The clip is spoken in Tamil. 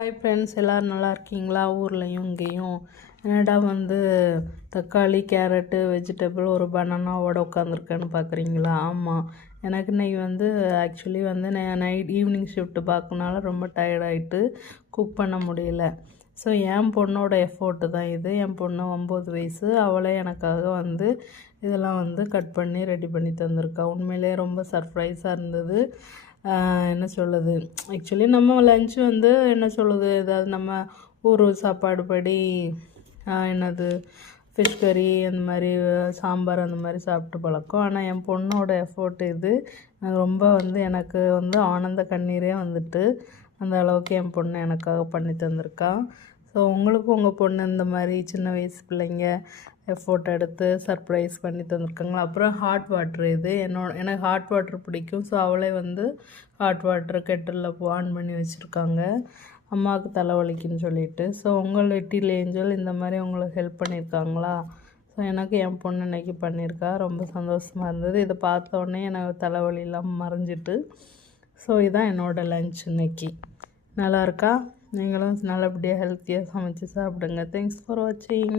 ஹாய் ஃப்ரெண்ட்ஸ், எல்லோரும் நல்லா இருக்கீங்களா? ஊர்லேயும் இங்கேயும் என்னடா தக்காளி, கேரட்டு, வெஜிடபிள், ஒரு பனானாவோட உட்காந்துருக்கேன்னு பார்க்குறீங்களா? ஆமாம், எனக்கு இன்றைக்கி ஆக்சுவலி நான் நைட் ஈவினிங் ஷிஃப்ட்டு பார்க்கனால ரொம்ப டயர்டாயிட்டு குக் பண்ண முடியல. ஸோ என் பொண்ணோட எஃபோர்ட்டு தான் இது. என் பொண்ணு 9 வயசு, அவளே எனக்காக இதெல்லாம் கட் பண்ணி ரெடி பண்ணி தந்திருக்கா. உண்மையிலே ரொம்ப சர்ப்ரைஸாக இருந்தது. என்ன சொல்லுது, ஆக்சுவலி நம்ம லன்ச் என்ன சொல்லுது, ஏதாவது நம்ம ஊர் சாப்பாடு படி என்னது ஃபிஷ் கறி அந்த மாதிரி சாம்பார் அந்த மாதிரி சாப்பிட்டு பழக்கம். ஆனால் என் பொண்ணோட எஃபோர்ட் இது ரொம்ப எனக்கு ஆனந்த கண்ணீரே வந்துட்டு அந்த அளவுக்கு என் பொண்ணு எனக்காக பண்ணி தந்திருக்கா. ஸோ உங்களுக்கும் உங்கள் பொண்ணு இந்த மாதிரி சின்ன வயசு பிள்ளைங்க எஃபோர்ட் எடுத்து சர்ப்ரைஸ் பண்ணி தந்திருக்காங்களா? அப்புறம் ஹாட் வாட்ரு இது எனக்கு ஹாட் வாட்ரு பிடிக்கும். ஸோ அவளே ஹாட் வாட்ரு கெட்டிலில் ஆன் பண்ணி வச்சுருக்காங்க, அம்மாவுக்கு தலைவலிக்குன்னு சொல்லிட்டு. ஸோ உங்கள் லிட்டில் ஏஞ்சல் இந்த மாதிரி உங்களுக்கு ஹெல்ப் பண்ணியிருக்காங்களா? ஸோ எனக்கு என் பொண்ணு இன்றைக்கி பண்ணியிருக்கா. ரொம்ப சந்தோஷமாக இருந்தது. இதை பார்த்தோன்னே எனக்கு தலைவலியெல்லாம் மறைஞ்சிட்டு. ஸோ இதுதான் என்னோடய லன்ச் இன்றைக்கி. நல்லா இருக்கா? நீங்களும் நல்லபடியாக ஹெல்த்தியாக சமைச்சு சாப்பிடுங்க. தேங்க்ஸ் ஃபார் வாட்சிங்.